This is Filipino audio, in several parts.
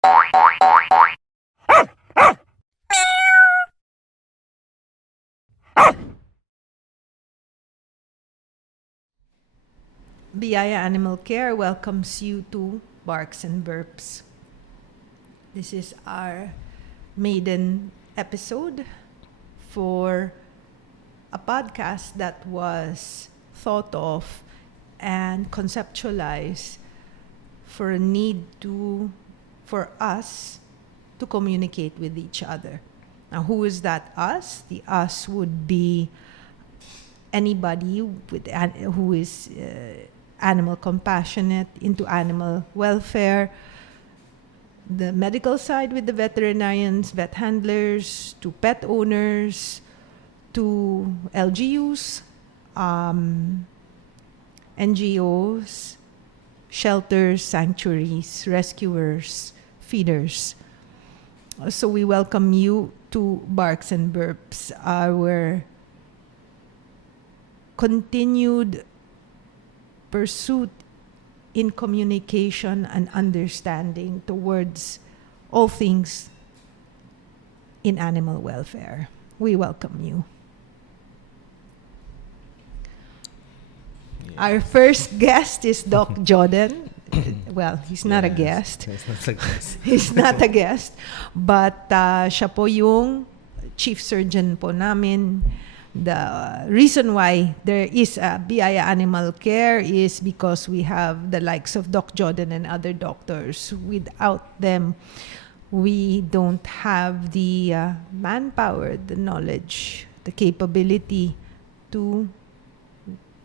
Biyaya Animal Care welcomes you to Barks and Burps. This is our maiden episode for a podcast that was thought of and conceptualized for a need for us to communicate with each other. Now, who is that us? The us would be anybody who is animal compassionate, into animal welfare, the medical side with the veterinarians, vet handlers, to pet owners, to LGUs, NGOs, shelters, sanctuaries, rescuers, feeders. So we welcome you to Barks and Burps, our continued pursuit in communication and understanding towards all things in animal welfare. We welcome you. Yeah. Our first guest is Doc Joden. Well, he's not a guest. Yes, not a guest. He's not a guest. But siya po yung chief surgeon po namin. The reason why there is a Biyaya Animal Care is because we have the likes of Doc Joden and other doctors. Without them, we don't have the manpower, the knowledge, the capability to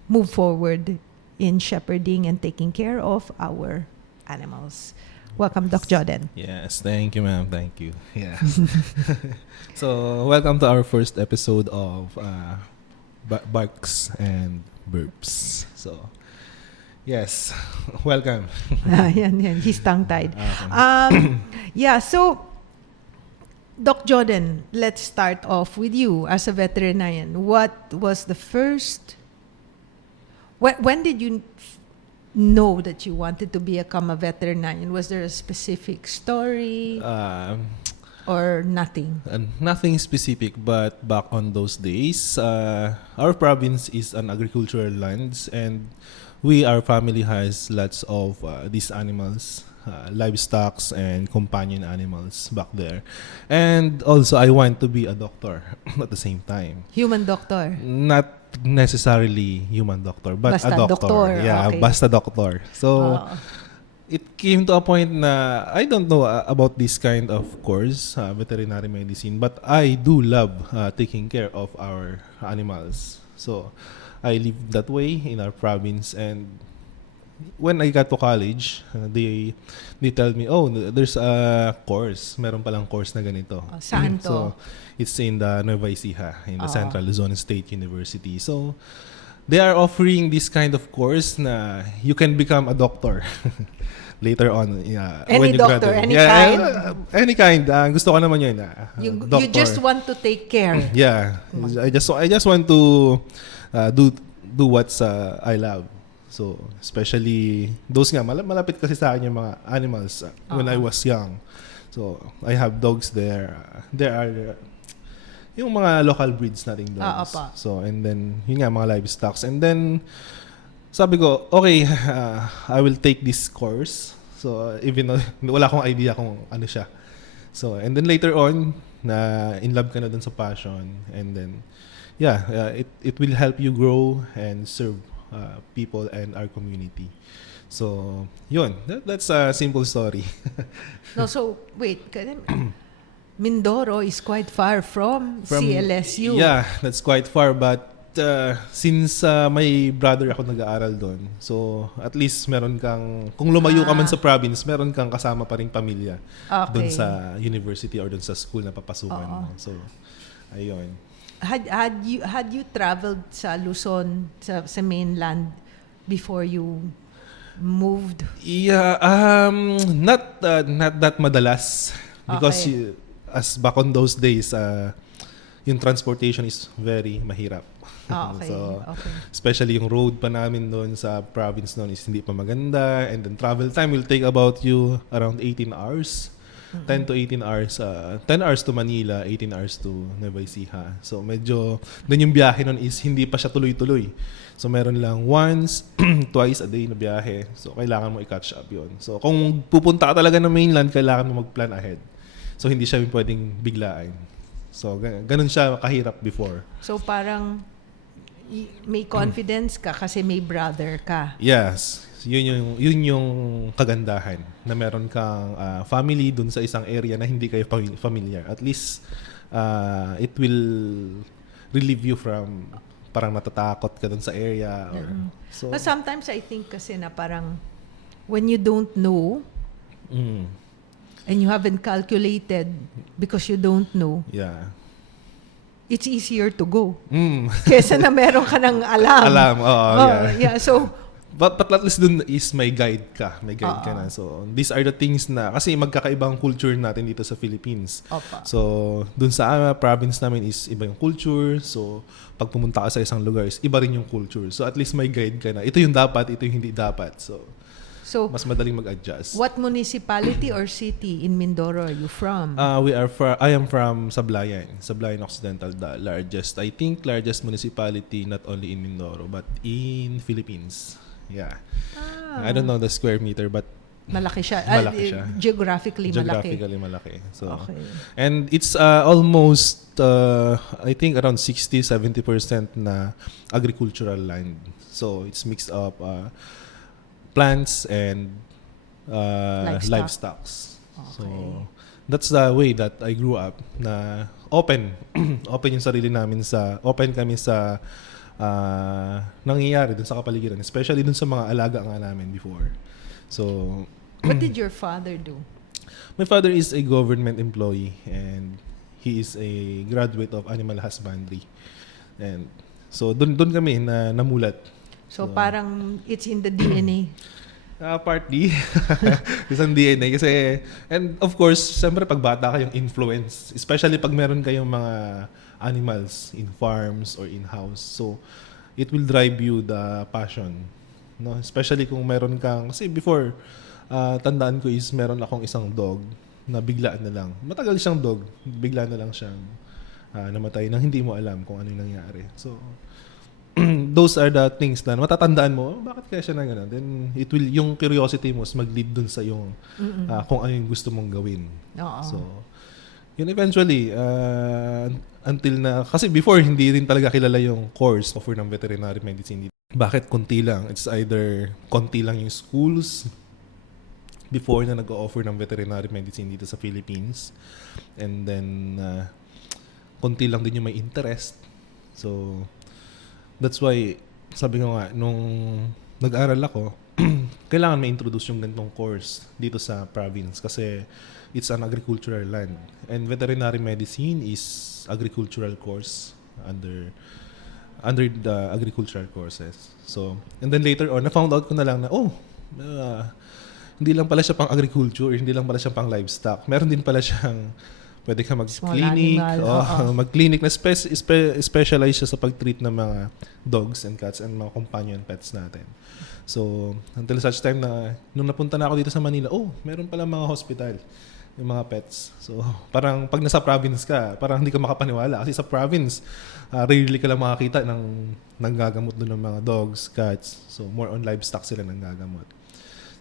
move forward in shepherding and taking care of our animals. Welcome, Doc Joden. Yes, thank you, ma'am. Thank you. Yes. So, welcome to our first episode of Barks and Burps. So, yes, welcome. Yan. He's tongue-tied. Okay. Yeah, so, Doc Joden, let's start off with you as a veterinarian. What was the first... When did you know that you wanted to become a veterinarian? Was there a specific story or nothing? Nothing specific, but back on those days, our province is an agricultural lands, and our family has lots of these animals, livestock and companion animals back there. And also, I want to be a doctor at the same time. Human doctor? Not necessarily human doctor, but Basta a doctor. doktor, Yeah, okay. basta doctor. So, it came to a point na I don't know about this kind of course, veterinary medicine, but I do love taking care of our animals. So, I live that way in our province, and when I got to college, they tell me, oh, there's a course. Meron palang course na ganito. Saan to? So, it's in the Nueva Ecija, in the Central Luzon State University. So, they are offering this kind of course na you can become a doctor later on. Yeah, Any when you doctor, graduate. any Yeah, kind? Any kind. Gusto ko naman yun. You Doctor. just want to take care. Yeah, I just want to do what's I love. So, especially those nga malapit kasi sa akin yung mga animals when I was young. So, I have dogs there. There are yung mga local breeds nating dogs. So, and then yun nga mga livestock. And then sabi ko, okay, I will take this course. So, even though wala akong idea kung ano siya. So, and then later on, na in love ka na dun sa passion, and then it will help you grow and serve people and our community. So, yun. That's a simple story. No, so, wait. Mindoro is quite far from CLSU. Yeah, that's quite far. But since may brother ako nag-aaral doon, so at least meron kang, kung lumayo ka man sa province, meron kang kasama pa ring pamilya doon sa university or doon sa school na papasukan mo. So, ayun. Had you traveled sa Luzon, sa mainland before you moved? Yeah, not that madalas because as back on those days, yung transportation is very mahirap. So, especially yung road pa namin doon sa province noon is hindi pa maganda, and then travel time will take about you around 18 hours 10 to 18 hours. 10 hours to Manila, 18 hours to Nueva Ecija. So medyo, doon yung biyahe nun is hindi pa siya tuloy-tuloy. So meron lang once, twice a day na biyahe. So kailangan mo i-catch up yun. So kung pupunta ka talaga ng mainland, kailangan mo mag-plan ahead. So hindi siya pwedeng biglaan. So ganun siya kahirap before. So parang may confidence ka kasi may brother ka. Yes. Yun yung kagandahan na meron kang family dun sa isang area na hindi kayo familiar. At least it will relieve you from parang natatakot ka dun sa area. Or, so, But sometimes I think kasi na parang when you don't know and you haven't calculated because you don't know, yeah. it's easier to go. Kesa na meron ka ng alam. Alam, yeah. So, But at least dun is may guide ka. May guide ka na. So, these are the things na, kasi magkakaibang culture natin dito sa Philippines. Opa. So, dun sa province namin is iba yung culture. So, pag pumunta ka sa isang lugar is iba rin yung culture. So, at least may guide ka na. Ito yung dapat, ito yung hindi dapat. So mas madaling mag-adjust. What municipality or city in Mindoro are you from? I am from Sablayan Occidental, the largest municipality not only in Mindoro but in Philippines. Yeah. I don't know the square meter but malaki siya. Malaki siya. Geographically malaki. So, okay. And it's almost I think around 60-70% na agricultural land. So it's mixed up plants and livestock. Okay. So that's the way that I grew up, na open yung sarili namin open kami sa nangyayari dun sa kapaligiran, especially dun sa mga alaga nga namin before. So what did your father do? My father is a government employee and he is a graduate of animal husbandry. And so dun kami na namulat. So parang it's in the DNA. Partly. Isang DNA kasi, and of course, siyempre pag bata ka yung influence, especially pag meron kayong mga animals in farms or in house. So it will drive you the passion. No? Especially kung meron kang, kasi before, tandaan ko is meron akong isang dog na biglaan na lang. Matagal siyang dog, bigla na lang siyang namatay nang hindi mo alam kung ano yung nangyari. So those are the things na matatandaan mo, bakit kaya siya na gano'n? Then it will, yung curiosity mo mag-lead dun sa yung kung ano yung gusto mong gawin. So yun eventually until na, kasi before hindi rin talaga kilala yung course offer ng veterinary medicine. Bakit konti lang? It's either konti lang yung schools before na nag-o-offer ng veterinary medicine dito sa Philippines, and then konti lang din yung may interest. So that's why, sabi ko nga, nung nag-aral ako, kailangan may introduce yung ganitong course dito sa province kasi it's an agricultural land. And veterinary medicine is agricultural course under the agricultural courses. So, and then later on, na-found out ko na lang na, hindi lang pala siya pang agriculture, hindi lang pala siya pang livestock. Meron din pala siyang pwede ka mag-clinic, mag-clinic na specialize siya sa pag-treat ng mga dogs and cats and mga companion pets natin. So, until such time na, nung napunta na ako dito sa Manila, meron pala mga hospital, yung mga pets. So, parang pag nasa province ka, parang hindi ka makapaniwala. Kasi sa province, rarely ka lang makakita ng nanggagamot doon ng mga dogs, cats. So, more on livestock sila nanggagamot.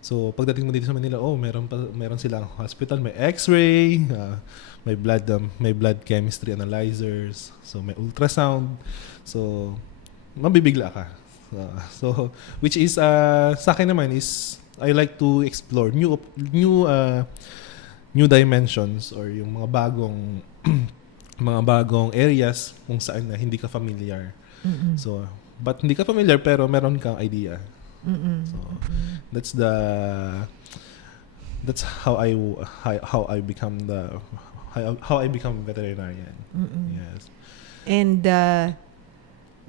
So, pagdating mo dito sa Manila, meron silang hospital, may x-ray, may blood chemistry analyzers, so may ultrasound. So mabibigla ka. So which is sa akin naman is I like to explore new dimensions or yung mga bagong areas kung saan na hindi ka familiar. So but hindi ka familiar pero meron kang idea. So that's how I become veterinarian. Yes. And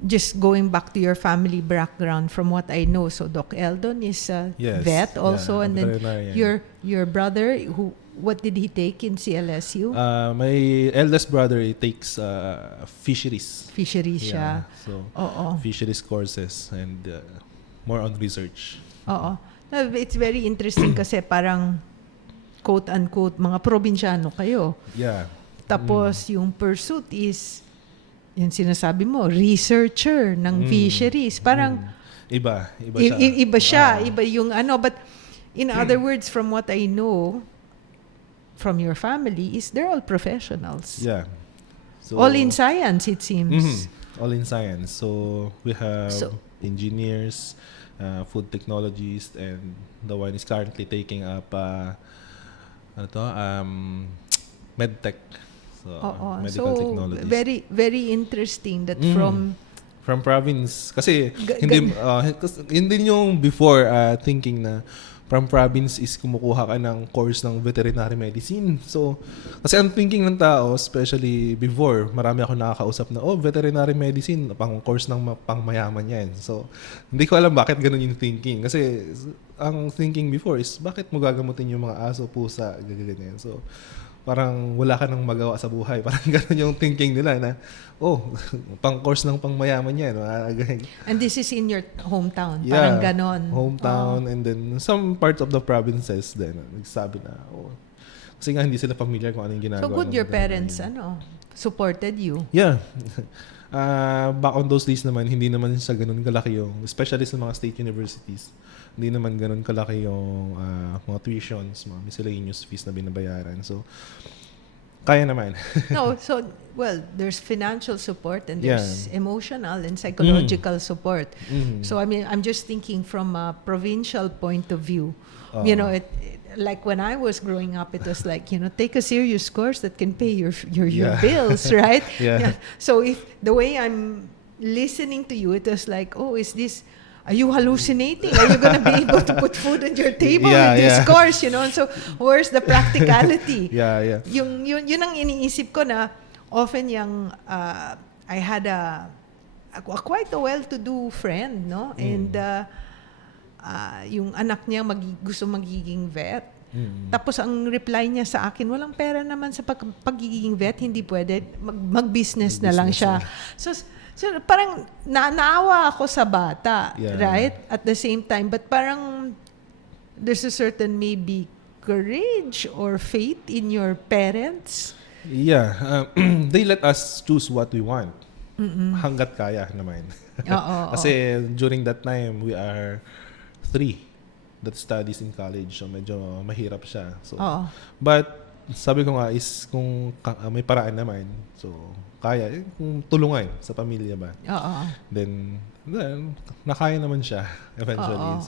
just going back to your family background, from what I know, so Doc Eldon is a vet also, and then your brother, what did he take in CLSU? My eldest brother, he takes fisheries. Fisheries siya. So fisheries courses and more on research. It's very interesting kasi parang quote-unquote, mga probinsyano kayo. Yeah. Tapos, yung pursuit is, yung sinasabi mo, researcher ng fisheries. Parang, Iba siya. Iba siya. Iba yung ano. But, in other words, from what I know, from your family, is they're all professionals. Yeah. So, all in science, it seems. All in science. So, we have engineers, food technologists, and the one is currently taking up medtech. So, medical technologies. Very, very interesting that from province. Kasi, hindi yun din yung before thinking na from province is kumukuha ka ng course ng veterinary medicine. So, kasi ang thinking ng tao, especially before, marami ako nakakausap na, veterinary medicine, pang course ng pangmayaman yan. So, hindi ko alam bakit ganun yung thinking. Kasi, ang thinking before is, bakit mo gagamutin yung mga aso, pusa, ganyan. So, parang wala ka nang magawa sa buhay. Parang ganun yung thinking nila na, pang course ng pangmayaman yan. And this is in your hometown? Parang ganon? Hometown. And then some parts of the provinces din. Nagsabi na, kasi nga hindi sila familiar kung ano yung ginagawa. So good your parents, supported you? Yeah. Back on those days naman, hindi naman siya ganun kalaki yung, especially sa mga state universities, hindi naman ganun kalaki yung mga tuitions, mga miscellaneous fees na binabayaran. So, kaya naman. No, so, there's financial support and there's emotional and psychological support. So, I mean, I'm just thinking from a provincial point of view. You know, like when I was growing up, it was like, take a serious course that can pay your bills, right? Yeah. So, if the way I'm listening to you, it was like, are you hallucinating? Are you gonna be able to put food on your table with this course, And so, where's the practicality? Yeah. Yun ang iniisip ko na often I had quite a well-to-do friend, no? And yung anak niya gusto magiging vet. Tapos ang reply niya sa akin, walang pera naman sa pagiging vet, hindi pwede, mag-business na lang siya. So parang naawa ako sa bata, right? At the same time, but parang there's a certain maybe courage or faith in your parents. Yeah. They let us choose what we want. Hanggat kaya naman. Kasi during that time, we are 3 that studies in college. So medyo mahirap siya. So, but sabi ko nga is kung may paraan naman, so kaya, kung tulungan sa pamilya ba. Then nakaya naman siya eventually.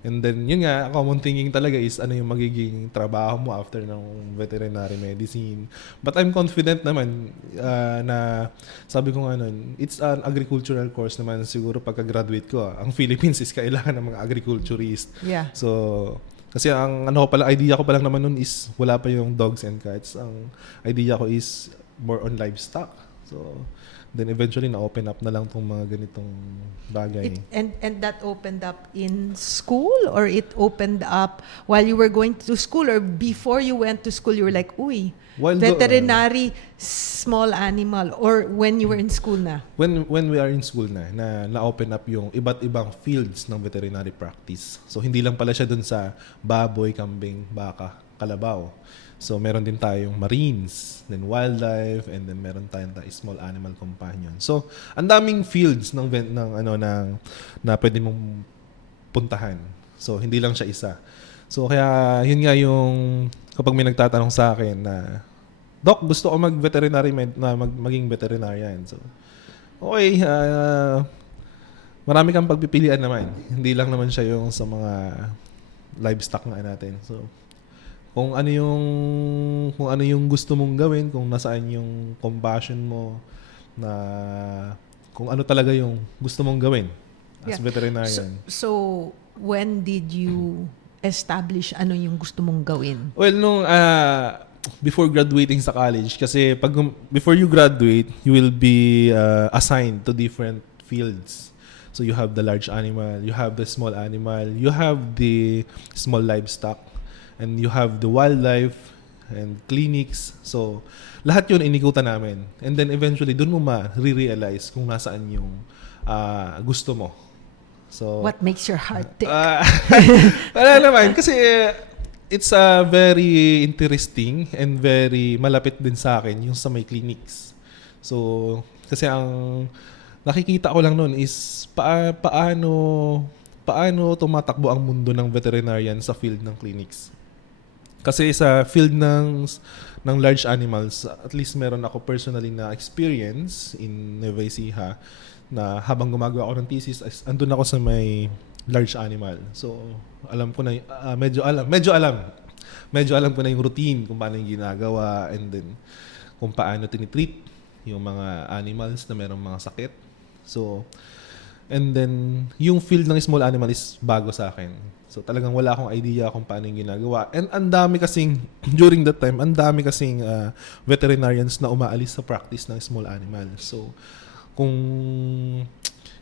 And then yun nga, common thinking talaga is ano yung magiging trabaho mo after ng veterinary medicine. But I'm confident naman na sabi ko nga nun, it's an agricultural course naman siguro pagka-graduate ko. Ang Philippines is kailangan ng mga agriculturist. Yeah. So, kasi ang idea ko pa lang naman nun is wala pa yung dogs and cats. Ang idea ko is more on livestock. So, then eventually na-open up na lang tong mga ganitong bagay. And that opened up in school, or it opened up while you were going to school, or before you went to school you were like, veterinary small animal, or when you were in school na? When we are in school na-open up yung iba't ibang fields ng veterinary practice. So hindi lang pala siya dun sa baboy, kambing, baka, kalabaw. So, meron din tayong marines, then wildlife, and then meron tayong small animal companion. So, ang daming fields na pwede mong puntahan. So, hindi lang siya isa. So, kaya yun nga yung kapag may nagtatanong sa akin na, Doc, gusto ko maging veterinarian. So, okay, marami kang pagpipilian naman. Hindi lang naman siya yung sa mga livestock nga natin. So, kung ano yung gusto mong gawin, kung nasaan yung compassion mo, na kung ano talaga yung gusto mong gawin as veterinarian. So when did you establish ano yung gusto mong gawin? Well, before graduating sa college, kasi before you graduate, you will be assigned to different fields. So you have the large animal, you have the small animal, you have the small livestock, and you have the wildlife and clinics. So, lahat yun inikutan namin. And then eventually, dun mo ma-realize kung nasaan yung gusto mo. So, what makes your heart tick? Wala naman. Kasi it's very interesting and very malapit din sa akin yung sa may clinics. So, kasi ang nakikita ko lang noon is paano tumatakbo ang mundo ng veterinarian sa field ng clinics. Kasi sa field ng large animals, at least meron ako personally na experience in Nueva Ecija na habang gumagawa ako ng thesis, andun ako sa may large animal. So, alam ko na, medyo alam ko na yung routine kung paano yung ginagawa and then kung paano tinitreat yung mga animals na merong mga sakit. So, and then, yung field ng small animal is bago sa akin. So, talagang wala akong idea kung paano yung ginagawa. And ang dami kasing, during that time, veterinarians na umaalis sa practice ng small animal. So,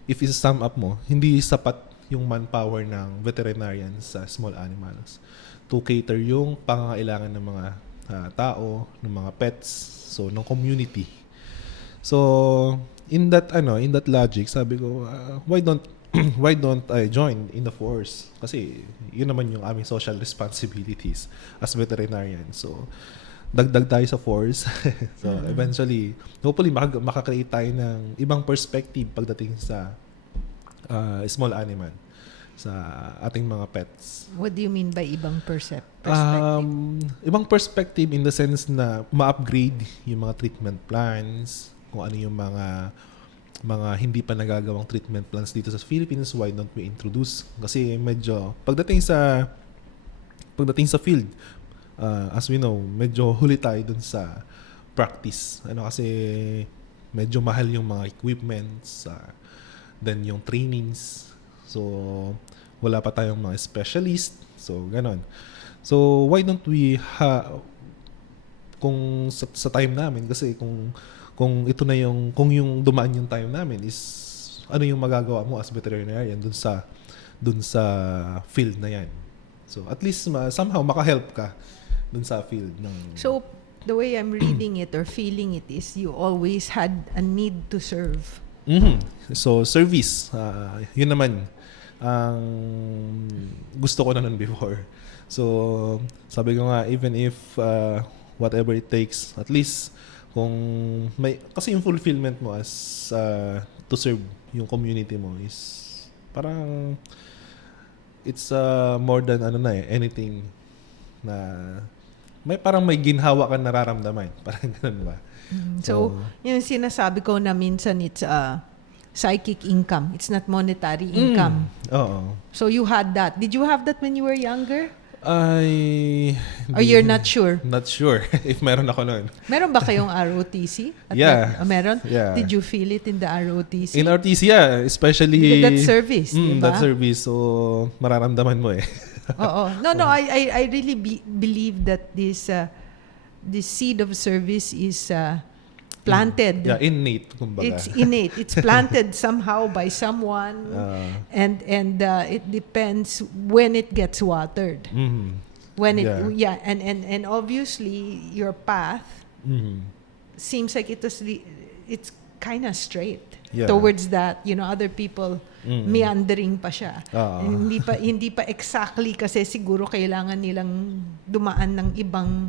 if i-sum up mo, hindi sapat yung manpower ng veterinarians sa small animals to cater yung pangangailangan ng mga tao, ng mga pets, so ng community. So in that logic, sabi ko, why don't I join in the force? Kasi yun naman yung aming social responsibilities as veterinarian. So dagdag tayo sa force. So eventually, hopefully makakreate tayo ng ibang perspective pagdating sa small animal sa ating mga pets. What do you mean by ibang perspective? Ibang perspective in the sense na ma-upgrade yung mga treatment plans, kung ano yung mga hindi pa nagagawang treatment plans dito sa Philippines, why don't we introduce? Kasi medyo pagdating sa field, as we know, medyo huli tayo dun sa practice. Kasi medyo mahal yung mga equipments, then yung trainings. So, wala pa tayong mga specialist. So, ganon. So, why don't we kung sa time namin, kasi kung yung dumaan yung time namin is ano yung magagawa mo as veterinarian dun sa field na yan. So, at least somehow makahelp ka dun sa field ng... So, the way I'm reading it or feeling it is you always had a need to serve. So, service. Yun naman ang gusto ko na nun before. So, sabi ko nga, even if whatever it takes, at least kung may... Kasi yung fulfillment mo as to serve yung community mo is parang it's more than anything na parang may ginhawa ka nararamdaman. Parang ganun ba? So, yung sinasabi ko na minsan it's psychic income. It's not monetary income. Oo. So, you had that. Did you have that when you were younger? Or you're not sure? Not sure if meron ako noon. Meron ba kayong ROTC? Meron? Yeah. Did you feel it in the ROTC? In ROTC, yeah. Especially... That service, diba? That service. So, mararamdaman mo eh. Oo. No, I really believe that this seed of service is planted. Yeah, innate, kumbaga. It's innate. It's planted somehow by someone, and it depends when it gets watered. When it and obviously your path seems like it's kind of straight towards that. Other people meandering pa siya. Hindi pa exactly kasi siguro kailangan nilang dumaan ng ibang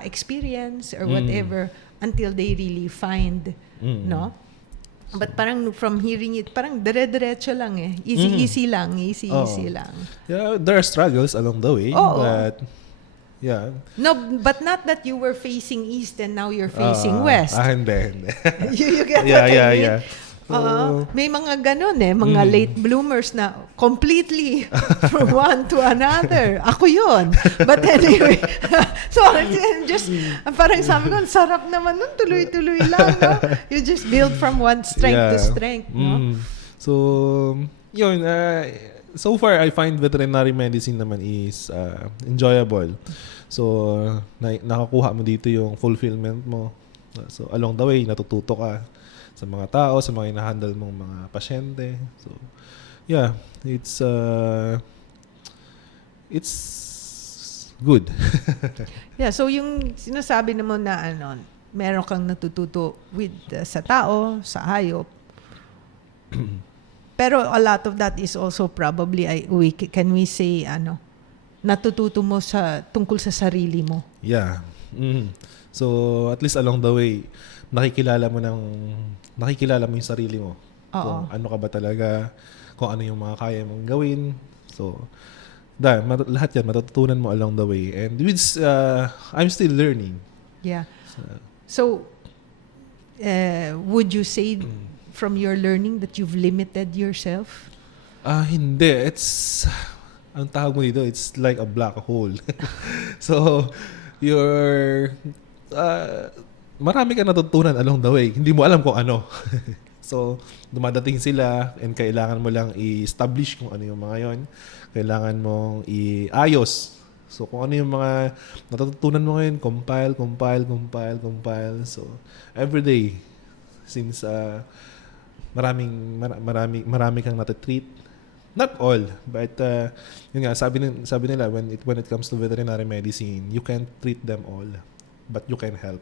experience or whatever until they really find, no? But parang from hearing it, parang dire-diretso lang eh. Easy lang. Yeah, there are struggles along the way, but yeah. No, but not that you were facing east and now you're facing west. Hindi. You get what I mean? Yeah. May mga ganun mga late bloomers na completely from one to another. Ako yun. But anyway, so just, parang sabi ko, sarap naman nun, tuloy-tuloy lang, no? You just build from one strength to strength, no? So, yun, so far, I find veterinary medicine naman is enjoyable. So, nakakuha mo dito yung fulfillment mo. So, along the way, natututo ka sa mga tao, sa mga inahandle mong mga pasyente. So, yeah, it's good. Yeah, so yung sinasabi naman na meron kang natututo with sa tao, sa hayop. Pero a lot of that is also probably can we say natututo mo tungkol sa sarili mo. Yeah. So, at least along the way, nakikilala mo yung sarili mo. Oo. Kung ano ka ba talaga, kung ano yung mga kaya mong gawin. So, lahat yan, matututunan mo along the way. And I'm still learning. Yeah. So, would you say from your learning that you've limited yourself? Hindi. Ang tawag mo dito, it's like a black hole. So, marami ka natutunan along the way. Hindi mo alam kung ano. So, dumadating sila and kailangan mo lang i-establish kung ano yung mga yon. Kailangan mong i-ayos. So, kung ano yung mga natutunan mo ngayon, compile. So, every day, since marami kang natitreat, not all, but yun nga, sabi nila, when it comes to veterinary medicine, you can't treat them all, but you can help.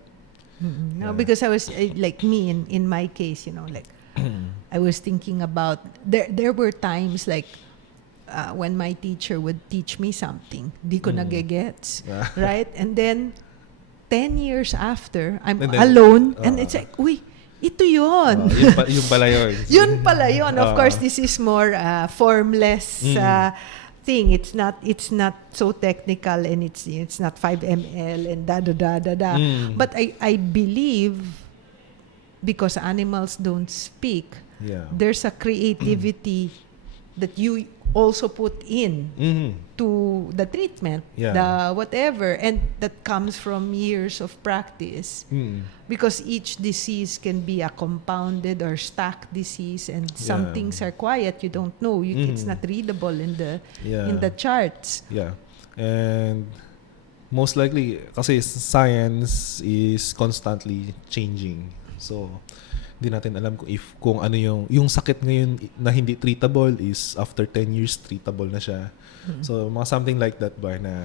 No, because I was like me in my case, like I was thinking about there were times like when my teacher would teach me something, di ko nagegets, right? And then 10 years after, I'm alone, and it's like, uy, ito yun. Yung pala yun. Yun pala yun. Of course, this is more formless thing. It's not so technical, and it's not 5 ml and da. But I believe, because animals don't speak, there's a creativity that you also put in to the treatment, the whatever, and that comes from years of practice. Because each disease can be a compounded or stacked disease, and some things are quiet, you don't know, it's not readable in the charts. Yeah. And most likely, kasi science is constantly changing. So, hindi natin alam kung ano yung sakit ngayon na hindi treatable is after 10 years treatable na siya. So, mga something like that ba na...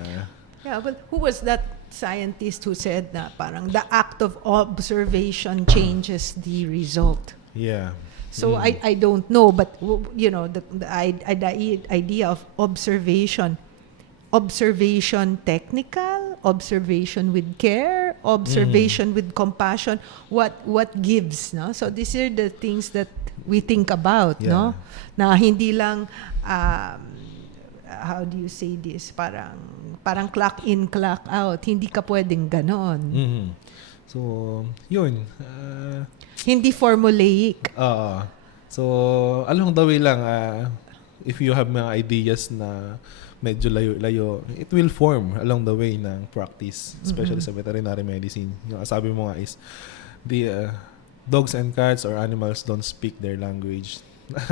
Yeah, well, who was that scientist who said na parang the act of observation changes the result? Yeah. So I don't know, but the idea of observation technical, observation with care, observation with compassion, what gives, no? So these are the things that we think about, no? Na hindi lang how do you say this, parang clock in, clock out, hindi ka pwedeng ganon. So yun, hindi formulaic. So along the way lang, if you have mga ideas na medyo layo, it will form along the way ng practice, especially sa veterinary medicine. Yung sabi mo nga is, the dogs and cats or animals don't speak their language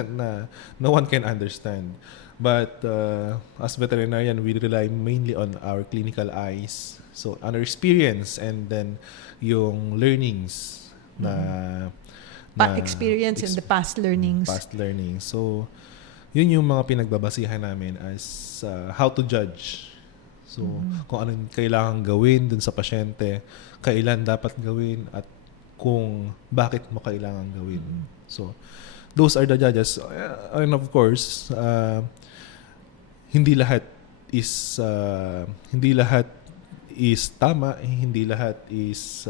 na no one can understand. But as veterinarian, we rely mainly on our clinical eyes, so on our experience, and then yung learnings experience and the past learnings. So, yun yung mga pinagbabasihan namin as how to judge. So, kung anong kailangan gawin dun sa pasyente, kailan dapat gawin, at kung bakit mo kailangan gawin. So, those are the judges. And of course, hindi lahat is tama, hindi lahat is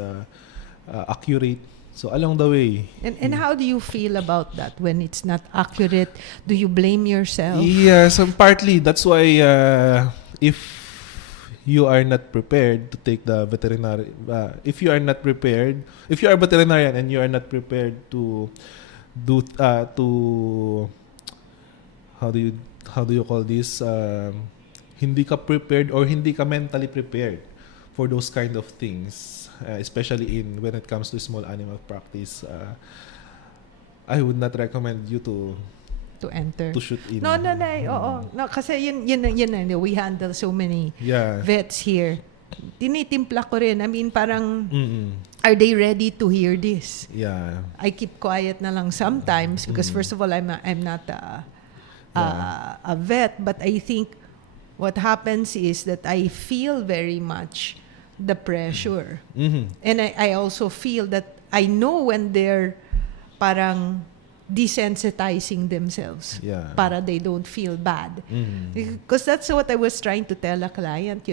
accurate. So along the way. And how do you feel about that when it's not accurate? Do you blame yourself? Yes, partly. That's why if you are not prepared to take the veterinary, if you are a veterinarian and you are not prepared to do how do you call this? Hindi ka prepared or hindi ka mentally prepared for those kind of things, especially when it comes to small animal practice. I would not recommend you to enter. To shoot in. No. No, kasi yun, we handle so many vets here. Tinitimpla ko rin. I mean, parang, are they ready to hear this? Yeah. I keep quiet na lang sometimes because first of all, I'm not a vet, but I think what happens is that I feel very much the pressure. And I also feel that I know when they're parang desensitizing themselves Yeah. para they don't feel bad. Mm. Because that's what I was trying to tell a client,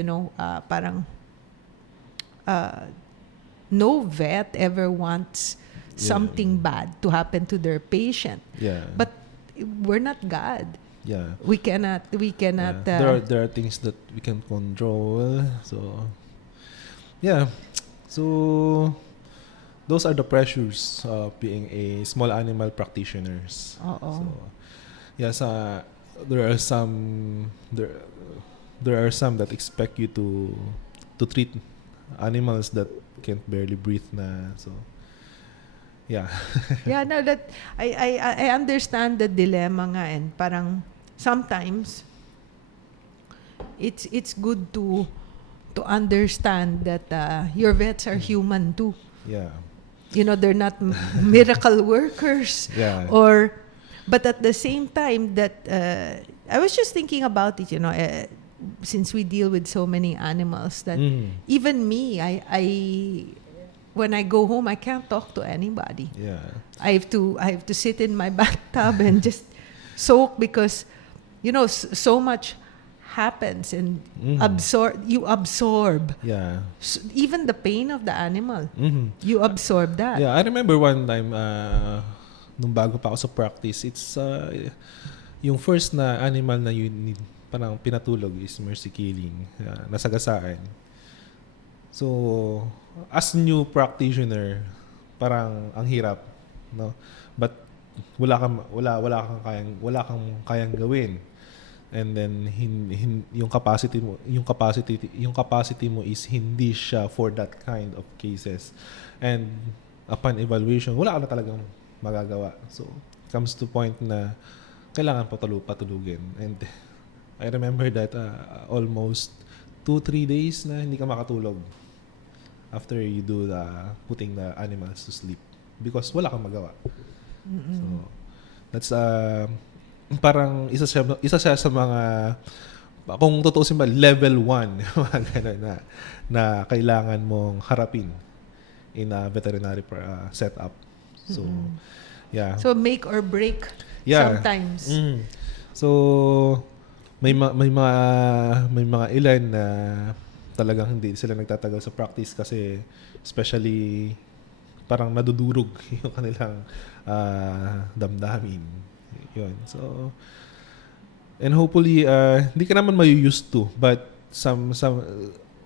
parang no vet ever wants something bad to happen to their patient. Yeah. But we're not God. yeah. We cannot Yeah. There are things that we can control. So yeah. So those are the pressures of being a small animal practitioners. Oo. So yes, there are some that expect you to treat animals that can't barely breathe na. So yeah. Yeah, no, that I understand the dilemma nga, and parang sometimes it's good to understand that your vets are human too. Yeah. They're not miracle workers. Yeah. But at the same time that I was just thinking about it, since we deal with so many animals that even me, I when I go home, I can't talk to anybody. Yeah. I have to sit in my bathtub and just soak, because so much happens, and you absorb Yeah. even the pain of the animal. Mm-hmm. You absorb that. Yeah, I remember one time nung bago pa ako sa practice, it's yung first na animal na yun parang pinatulog is mercy killing, nasagasaan. So, as new practitioner, parang ang hirap, no? But wala kang kayang gawin. And then yung capacity mo is hindi siya for that kind of cases. And upon evaluation, wala ka na talagang magagawa. So, comes to point na kailangan patulugin. And I remember that almost 2-3 days na hindi ka makatulog after you do putting the animals to sleep, because wala kang magawa. So that's parang isa siya sa mga, kung tutuusin ba, level 1 mga ganun na kailangan mong harapin in a veterinary setup. So yeah. So make or break sometimes. So may mga ilan na talagang hindi sila nagtatagal sa practice kasi especially parang nadudurog yung kanilang damdamin. Yun. So, and hopefully hindi ka naman used to, but some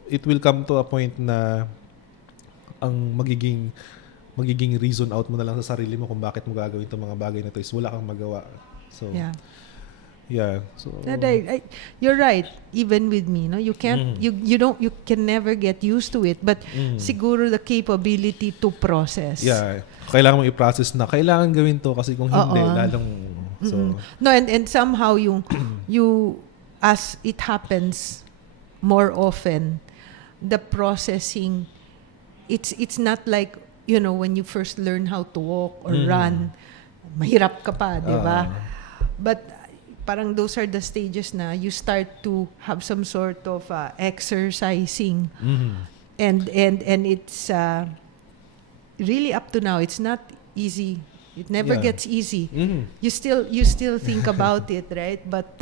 it will come to a point na ang magiging reason out mo na lang sa sarili mo kung bakit mo gagawin itong mga bagay na to is wala kang magawa. So yeah. So you're right. Even with me, no, you can't, you can never get used to it. But siguro the capability to process. Yeah, kailangan mo i-process na kailangan gawin to kasi kung hindi lalong so. No, and somehow you as it happens more often, the processing, it's not like when you first learn how to walk or run, mahirap ka pa, di ba? But parang those are the stages na you start to have some sort of exercising. And it's really up to now, it's not easy. It never gets easy. You still think about it, right? But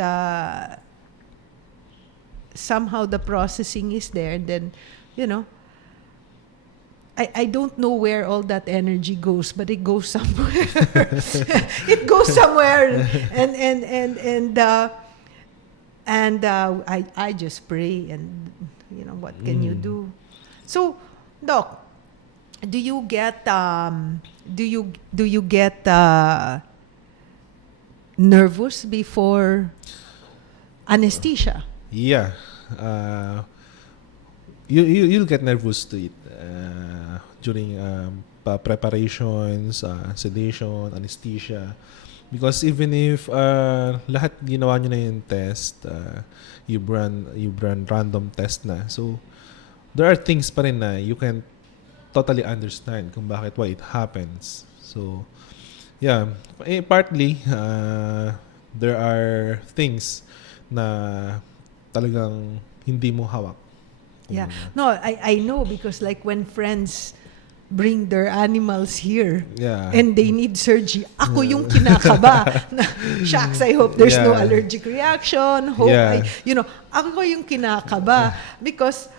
somehow the processing is there, and then I don't know where all that energy goes, but it goes somewhere. It goes somewhere, and I just pray, and what can you do? So, Doc, do you get nervous before anesthesia? Yeah. You'll get nervous to it during preparations, sedation, anesthesia, because even if lahat ginawa nyo na yung test, you run random test na, so there are things pa rin na you can totally understand kung why it happens. So yeah, partly there are things na talagang hindi mo hawak. Yeah. No, I know, because like when friends bring their animals here Yeah. and they need surgery. Ako yung kinakaba. Na, shucks, I hope there's no Yeah. allergic reaction. Hope Yeah. ako yung kinakaba because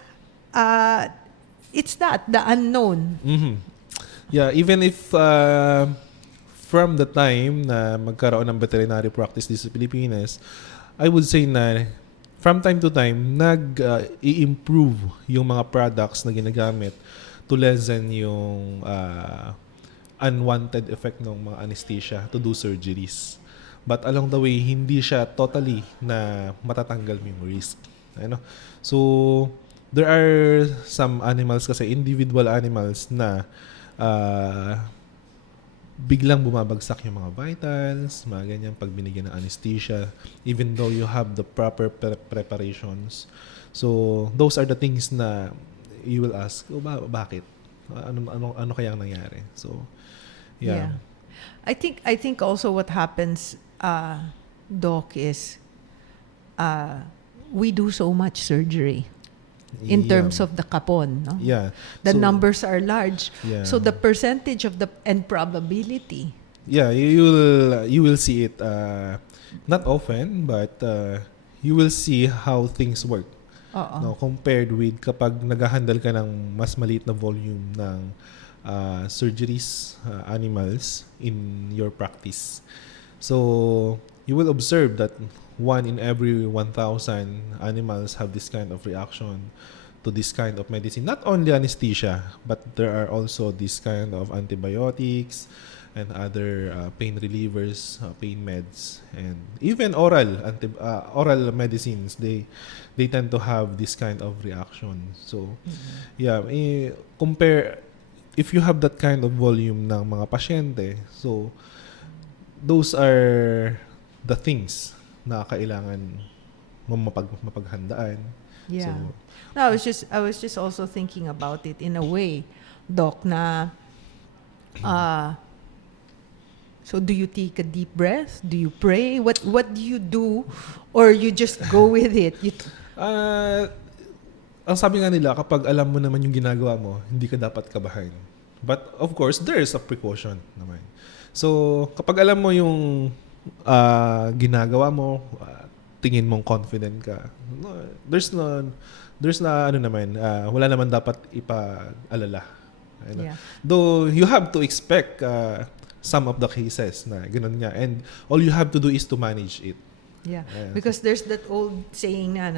it's the unknown. Mhm. Yeah, even if from the time na magkaroon ng veterinary practice dito sa Pilipinas, I would say na from time to time, i-improve yung mga products na ginagamit to lessen yung unwanted effect ng mga anesthesia to do surgeries. But along the way, hindi siya totally na matatanggal mo yung risk. Ano? So, there are some animals kasi, individual animals na biglang bumabagsak yung mga vitals, mga ganyan pag binigyan ng anesthesia, even though you have the proper preparations. So, those are the things na you will ask, bakit? Ano kaya ang nangyari? So, yeah. I think also what happens, Doc, is we do so much surgery in terms of the kapon, no? Yeah. The numbers are large. Yeah. So the percentage of the and probability. Yeah, you will see it not often, but you will see how things work. No, compared with kapag nag-handle ka ng mas maliit na volume ng surgeries, animals in your practice. So, you will observe that 1 in every 1,000 animals have this kind of reaction to this kind of medicine. Not only anesthesia, but there are also this kind of antibiotics and other pain relievers, pain meds, and even oral medicines. They tend to have this kind of reaction. So, yeah, compare if you have that kind of volume ng mga pasyente. So, those are the things na kailangan mapaghandaan. Yeah. So, No, I was just also thinking about it in a way, Doc, na so do you take a deep breath? Do you pray? What do you do? Or you just go with it? Ang sabi nga nila, kapag alam mo naman yung ginagawa mo, hindi ka dapat kabahan. But of course, there is a precaution naman. So, kapag alam mo yung ginagawa mo, tingin mong confident ka, wala naman dapat ipa-alala. Yeah. Though you have to expect some of the cases na ganun nga, and all you have to do is to manage it. Yeah. Because there's that old saying na,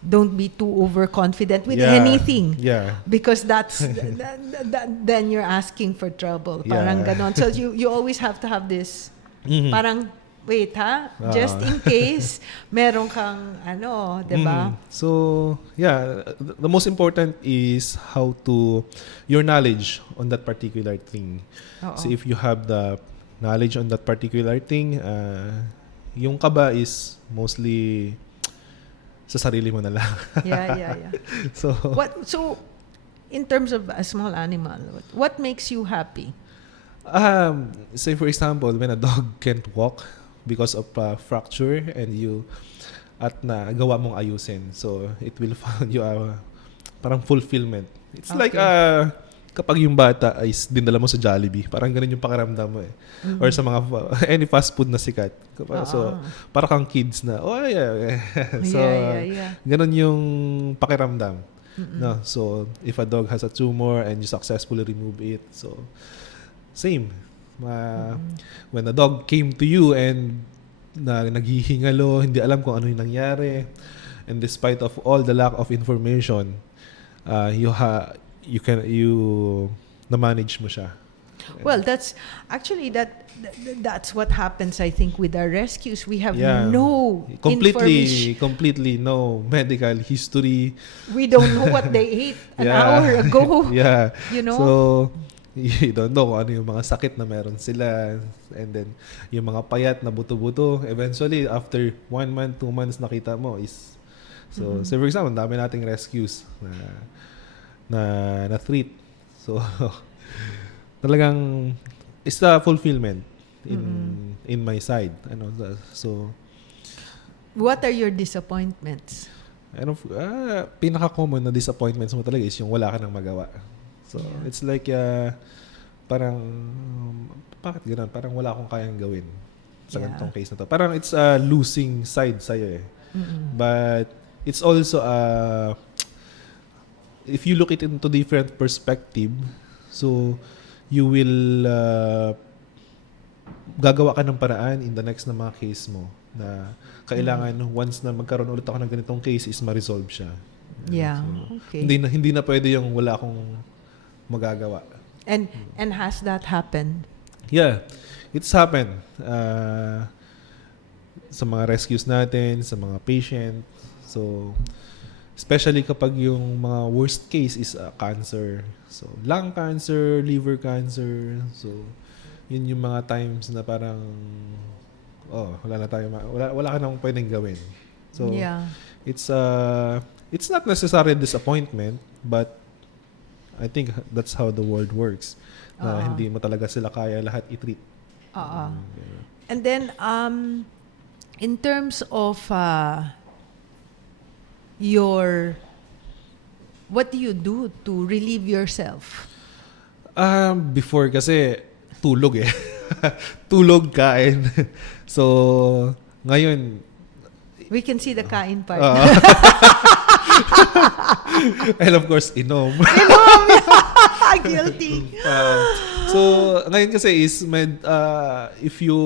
don't be too overconfident with Yeah. anything. Yeah. Because that's then you're asking for trouble. Parang Yeah. ganon. So you always have to have this parang wait just in case meron kang diba? So, yeah, the most important is your knowledge on that particular thing. So if you have the knowledge on that particular thing, yung kaba is mostly sa sarili mo na lang. Yeah. So in terms of a small animal, what makes you happy? Say for example, when a dog can't walk because of fracture and nagawa mong ayusin, so it will find you parang fulfillment. It's like kapag yung bata ay dinala mo sa Jollibee, parang ganun yung pakiramdam mo eh. Or sa mga any fast food na sikat. So para kang kids na so ganun yung pakiramdam. No, so if a dog has a tumor and you successfully remove it, so same. When a dog came to you and naghihingalo, hindi alam kung ano yung nangyari, and despite of all the lack of information, you na-manage mo siya. Well, that's what happens, I think, with our rescues. We have no information. Completely no medical history. We don't know what they ate an hour ago. Yeah. So, you don't know kung ano yung mga sakit na meron sila, and then yung mga payat na buto-buto, eventually after 1 month, 2 months nakita mo is so for example, dami nating rescues na treat. So talagang it's the fulfillment in my side. So what are your disappointments? Pinaka-common na disappointments mo talaga is yung wala ka nang magawa. So, it's like, parang, bakit ganun? Parang wala akong kayang gawin sa ganitong case na to. Parang it's a losing side sa'yo eh. But, it's also, if you look it into different perspective, so, you will, gagawa ka ng paraan in the next na mga case mo na kailangan once na magkaroon ulit ako ng ganitong case is ma-resolve siya. Yeah. So, Okay. hindi na pwede yung wala akong magagawa. And has that happened? Yeah, it's happened. Sa mga rescues natin, sa mga patient. So, especially kapag yung mga worst case is cancer. So, lung cancer, liver cancer. So, yun yung mga times na parang wala ka nang pwedeng gawin. So, it's not necessarily a disappointment, but I think that's how the world works. Na hindi mo talaga sila kaya lahat i-treat. And then, in terms of what do you do to relieve yourself? Before kasi, tulog eh. Tulog, kain. So, ngayon, we can see the kain part. and of course, inom. Guilty. So, ngayon kasi is, if you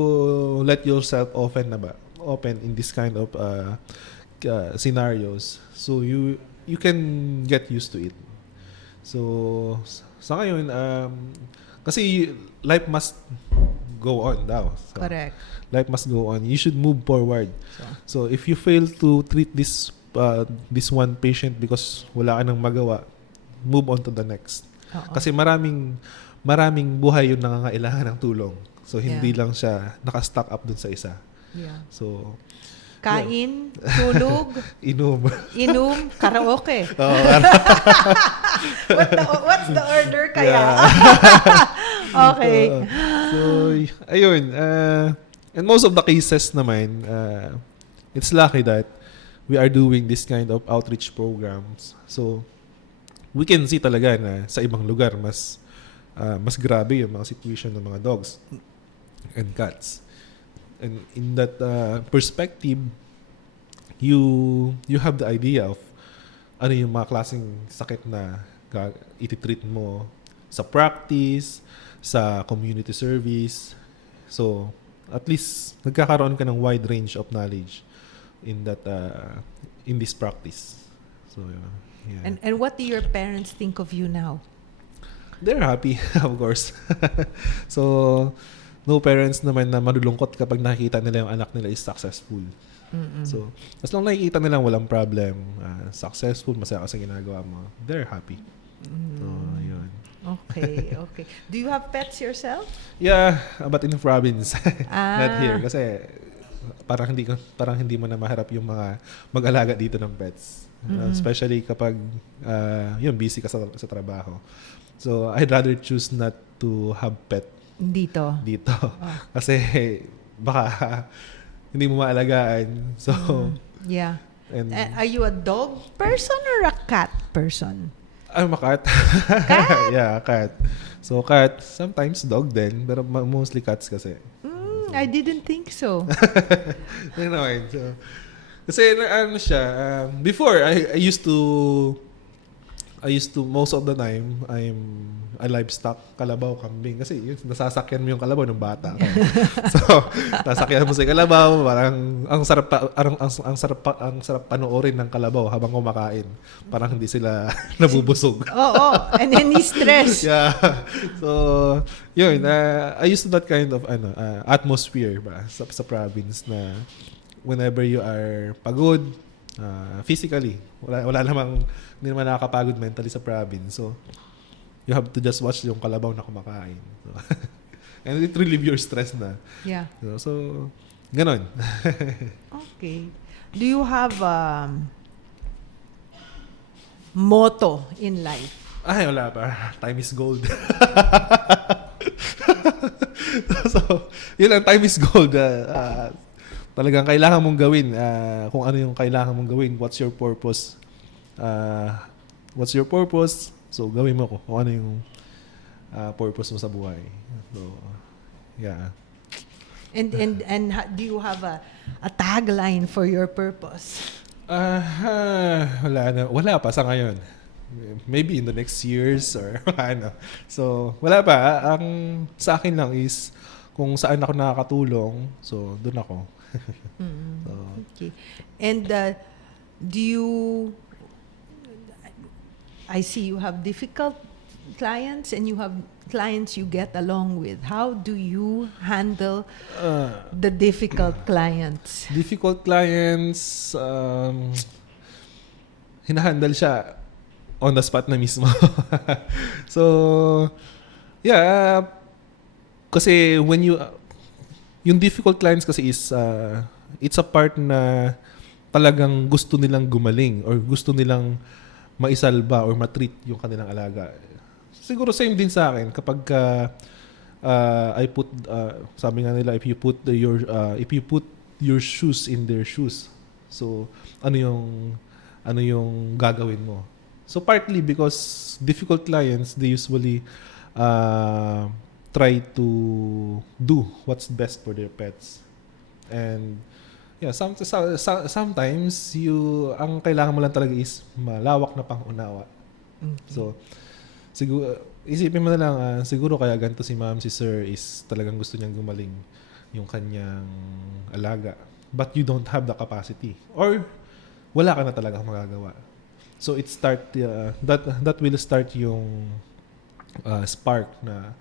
let yourself open in this kind of scenarios, so you can get used to it. So, sa ngayon, kasi life must go on daw. So, correct. Life must go on. You should move forward. So if you fail to treat this one patient because wala ka nang magawa, move on to the next. Kasi maraming buhay yung nangangailangan ng tulong. So hindi lang siya naka-stock up dun sa isa. So kain, tulog, inom, karaoke. What's the order kaya? Okay. So ayun, and most of the cases naman, it's lucky that we are doing this kind of outreach programs. So we can see talaga na sa ibang lugar mas grabe yung mga situation ng mga dogs and cats. And in that perspective, you have the idea of ano yung mga klaseng sakit na iti-treat mo sa practice, sa community service. So, at least nagkakaroon ka ng wide range of knowledge in this practice. So, yeah. And what do your parents think of you now? They're happy, of course. So, no parents naman na malulungkot kapag nakikita nila yung anak nila is successful. So, as long nakikita nila walang problem, successful, masaya ka sa ginagawa mo, they're happy. So, yun. Okay. Do you have pets yourself? Yeah, but in the province. Not here. Kasi parang hindi mo na maharap yung mga mag-alaga dito ng pets. Especially kapag busy ka sa trabaho. So, I'd rather choose not to have pet dito. Kasi baka hindi mo maalagaan. So, yeah. And are you a dog person or a cat person? I'm a cat. Cat? Yeah, cat. So, cat. Sometimes dog din. Pero mostly cats kasi. I didn't think so. So, kasi ano siya, before, I used to most of the time, I livestock, kalabaw, kambing. Kasi yun, nasasakyan mo yung kalabaw ng bata. So, nasakyan mo sa kalabaw, parang ang sarap panoorin ng kalabaw habang kumakain. Parang hindi sila nabubusog. Oo, and then stress. Yeah. So, yun, I used to that kind of atmosphere ba sa province na whenever you are pagod, physically, hindi naman nakakapagod mentally sa province. So, you have to just watch yung kalabaw na kumakain. So, and it relieve your stress na. Yeah. So ganon. Okay. Do you have motto in life? Ay, wala pa. Time is gold. So, yun lang, time is gold. Talagang kailangan mong gawin. Kung ano yung kailangan mong gawin. What's your purpose? So, gawin mo kung ano yung purpose mo sa buhay. So, yeah. Do you have a tagline for your purpose? Wala pa sa ngayon. Maybe in the next years or ano. So, wala pa. Ang sa akin lang is kung saan ako nakakatulong, so doon ako. So, Okay. And do you, I see you have difficult clients and you have clients you get along with. How do you handle the difficult clients? difficult clients, hinahandle siya on the spot na mismo. So, yeah, kasi when yung difficult clients kasi is, it's a part na talagang gusto nilang gumaling or gusto nilang maisalba or matreat yung kanilang alaga. Siguro same din sa akin kapag I put sabi nga nila if you put your shoes in their shoes. So ano yung gagawin mo? So partly because difficult clients, they usually try to do what's best for their pets. And yeah, sometimes ang kailangan mo lang talaga is malawak na pangunawa. Okay. So siguro isipin mo na lang siguro kaya ganito si ma'am, si sir is talagang gusto niyang gumaling yung kanyang alaga. But you don't have the capacity or wala ka na talagang magagawa. So it that will start yung spark na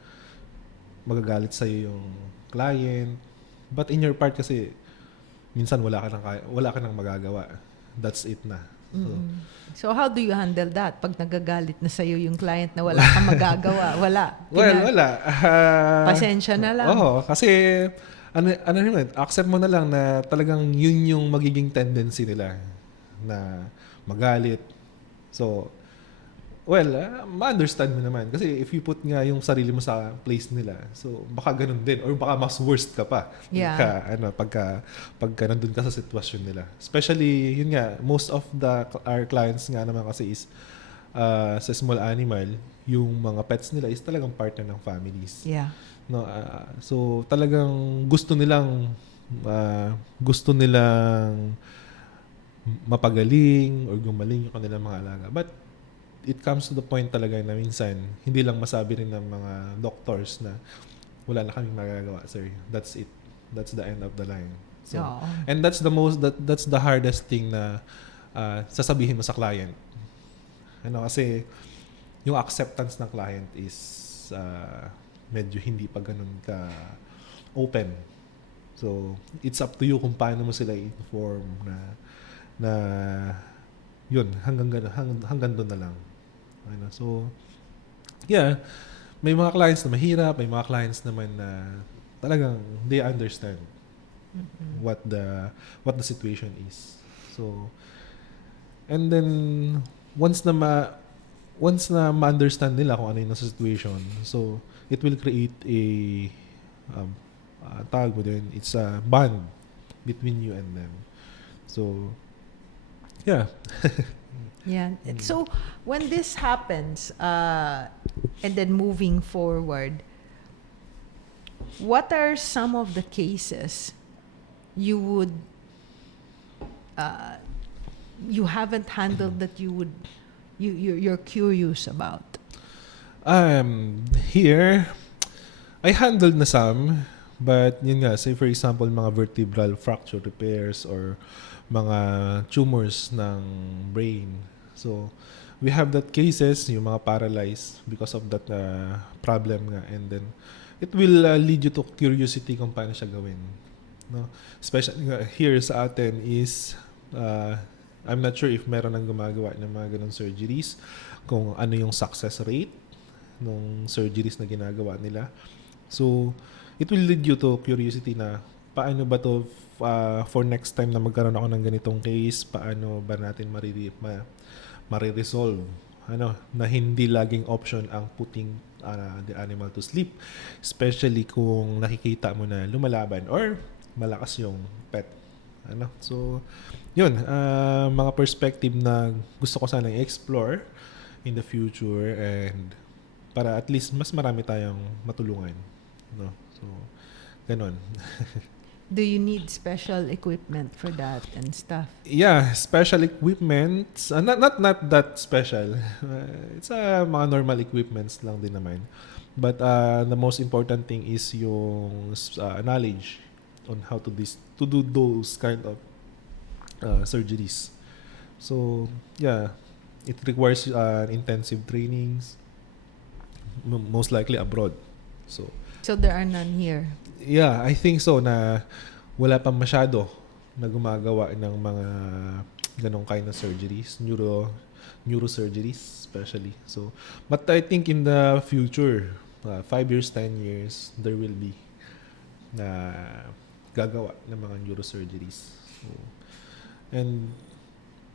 magagalit sa yung client. But in your part kasi minsan wala ka nang magagawa. That's it na. So how do you handle that pag nagagalit na sa'yo yung client na wala kang magagawa? Wala. Wala. Pasensya na lang. Oo, kasi accept mo na lang na talagang yun yung magiging tendency nila na magalit. So, ma-understand mo naman. Kasi if you put nga yung sarili mo sa place nila, so baka ganun din. Or baka mas worst ka pa. Yeah. Pagka nandun ka sa sitwasyon nila. Especially, yun nga, most of our clients nga naman kasi is sa small animal, yung mga pets nila is talagang partner ng families. Yeah. No, so talagang gusto nilang mapagaling or gumaling yung kanilang mga alaga. But it comes to the point talaga na minsan hindi lang masabi rin ng mga doctors na wala na kaming magagawa, sir. That's it. That's the end of the line. So, and that's the hardest thing na sasabihin mo sa client. Kasi yung acceptance ng client is medyo hindi pa ganun ka open. So, it's up to you kung paano mo sila inform na yun, hanggang doon na lang. So, yeah, may mga clients na mahirap, may mga clients naman na talagang they understand what the situation is. So, and then once na ma-understand nila kung ano yung nasa situation, so it will create tawag mo din, it's a bond between you and them. So, yeah. Yeah. So when this happens, and then moving forward, what are some of the cases you haven't handled that you're curious about? Here, I handled na some, but yun nga, say for example, mga vertebral fracture repairs or mga tumors ng brain. So, we have that cases, yung mga paralyzed because of that problem nga. And then, it will lead you to curiosity kung paano siya gawin. No? Especially here sa atin is, I'm not sure if meron nang gumagawa ng mga ganong surgeries, kung ano yung success rate ng surgeries na ginagawa nila. So, it will lead you to curiosity na paano ba to for next time na magkaroon ako ng ganitong case, paano ba natin mariresolve na hindi laging option ang putting the animal to sleep, especially kung nakikita mo na lumalaban or malakas yung pet. So yun, mga perspective na gusto ko sanang i-explore in the future, and para at least mas marami tayong matulungan, no? So ganon. Do you need special equipment for that and stuff? Yeah, special equipments. Not that special. It's mga normal equipments lang din naman. But the most important thing is yung knowledge on how to do those kind of surgeries. So yeah, it requires intensive trainings, most likely abroad. So there are none here. Yeah, I think so na wala pang masyado na gumagawa ng mga ganong kind of surgeries, neurosurgeries especially. So, but I think in the future, 5 years, 10 years, there will be na gagawa ng mga neurosurgeries. So, and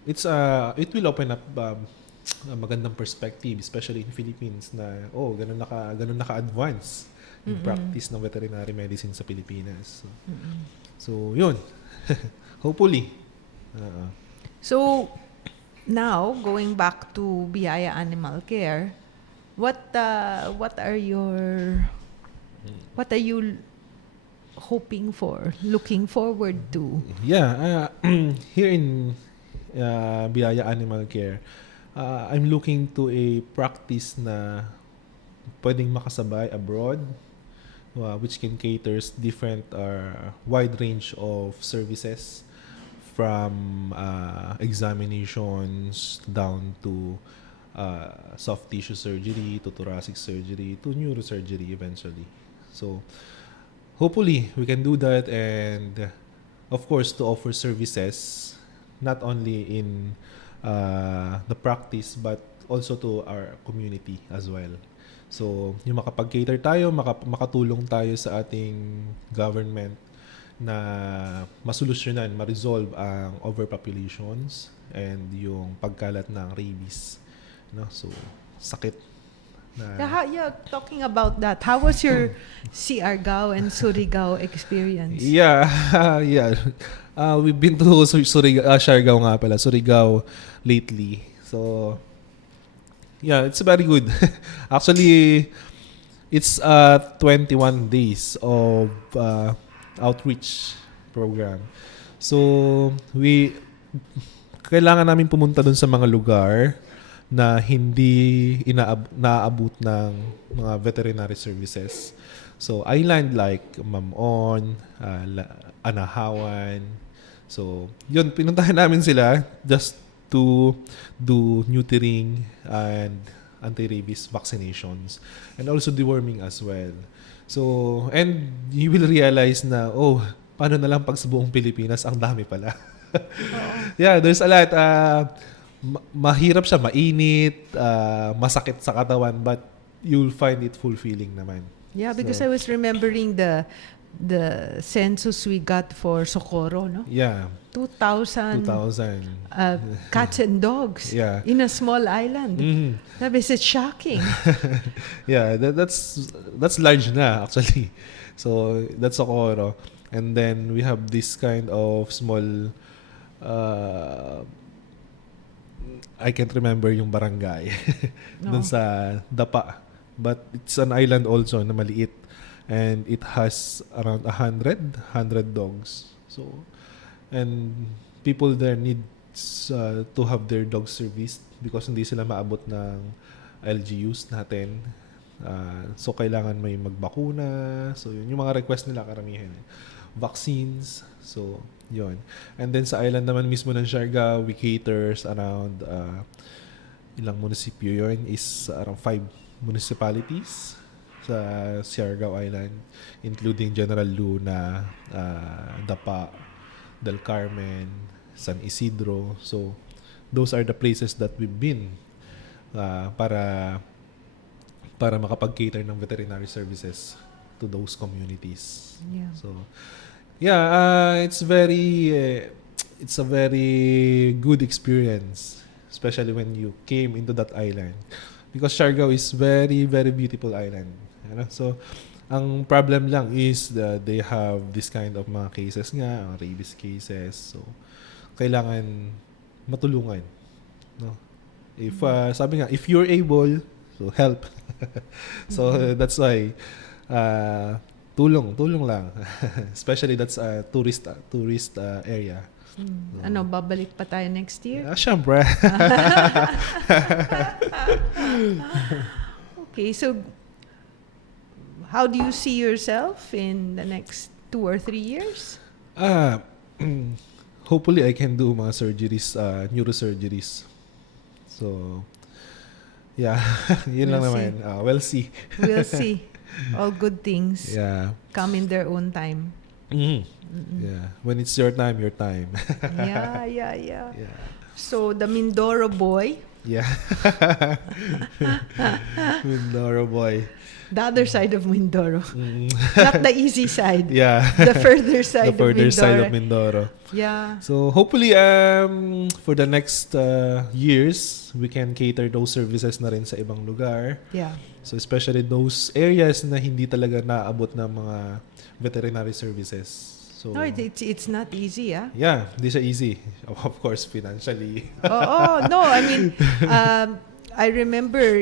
it will open up a magandang perspective, especially in Philippines na ganun naka-advance yung practice ng veterinary medicine sa Pilipinas. So yun. Hopefully. So now going back to Biyaya Animal Care, what are you hoping for, looking forward to? Yeah, here in Biyaya Animal Care, I'm looking to a practice na pwedeng makasabay abroad, which can caters different wide range of services from examinations down to soft tissue surgery to thoracic surgery to neurosurgery eventually. So hopefully we can do that, and of course to offer services not only in the practice but also to our community as well. So, yung makapag-cater tayo, makatulong tayo sa ating government na masolusyonan, ma-resolve ang overpopulations and yung pagkalat ng rabies. No? So, sakit. Yeah, talking about that, how was your Siargao and Surigao experience? Yeah, yeah. We've been to Siargao nga pala, Surigao lately. So, yeah, it's very good. Actually, it's 21 days of outreach program. So, kailangan namin pumunta dun sa mga lugar na hindi naaabot ng mga veterinary services. So, island like Mamon, Anahawan. So, yun, pinuntahan namin sila just to do neutering and anti-rabies vaccinations and also deworming as well. So, and you will realize na, paano na lang pag sa buong Pilipinas, ang dami pala. Yeah, there's a lot. Mahirap siya, mainit, masakit sa katawan, but you'll find it fulfilling naman. Yeah, because I was remembering the census we got for Socorro, no? Yeah. 2,000 cats and dogs in a small island. That is shocking. Yeah, that's large na actually. So that's Socorro, and then we have this kind of small. I can't remember yung barangay dun sa Dapa, but it's an island also na maliit, and it has around 100 dogs. So, and people there need to have their dogs serviced because hindi sila maabot ng LGUs natin. So, kailangan may magbakuna. So, yun yung mga request nila karamihan. Vaccines. So, yun. And then sa island naman mismo ng Siargao, we caters around ilang munisipyo yun is around 5 municipalities sa Siargao Island, including General Luna, Dapa, Del Carmen, San Isidro. So, those are the places that we've been para makapag-cater ng veterinary services to those communities. Yeah. So, yeah, it's a very good experience, especially when you came into that island, because Siargao is very, very beautiful island. You know? So, ang problem lang is that they have this kind of mga cases nga, rabies cases. So, kailangan matulungan. No? If sabi nga, if you're able, so help. So that's why tulong lang. Especially that's a tourist area. Ano, babalik pa tayo next year? Syempre. Okay, so how do you see yourself in the next 2 or 3 years? Hopefully I can do mga surgeries, neurosurgeries. So, yeah, yun lang naman. We'll see. We'll see. All good things come in their own time. Yeah, when it's your time, your time. Yeah. So, the Mindoro boy. Yeah. Mindoro boy. The other side of Mindoro. Not the easy side. Yeah. The further side the further of Mindoro. side of Mindoro. Yeah. So hopefully for the next years, we can cater those services na rin sa ibang lugar. Yeah. So especially those areas na hindi talaga naabot ng mga veterinary services. So No, it's not easy, ah. yeah, hindi siya easy. Of course, financially. No, I mean, I remember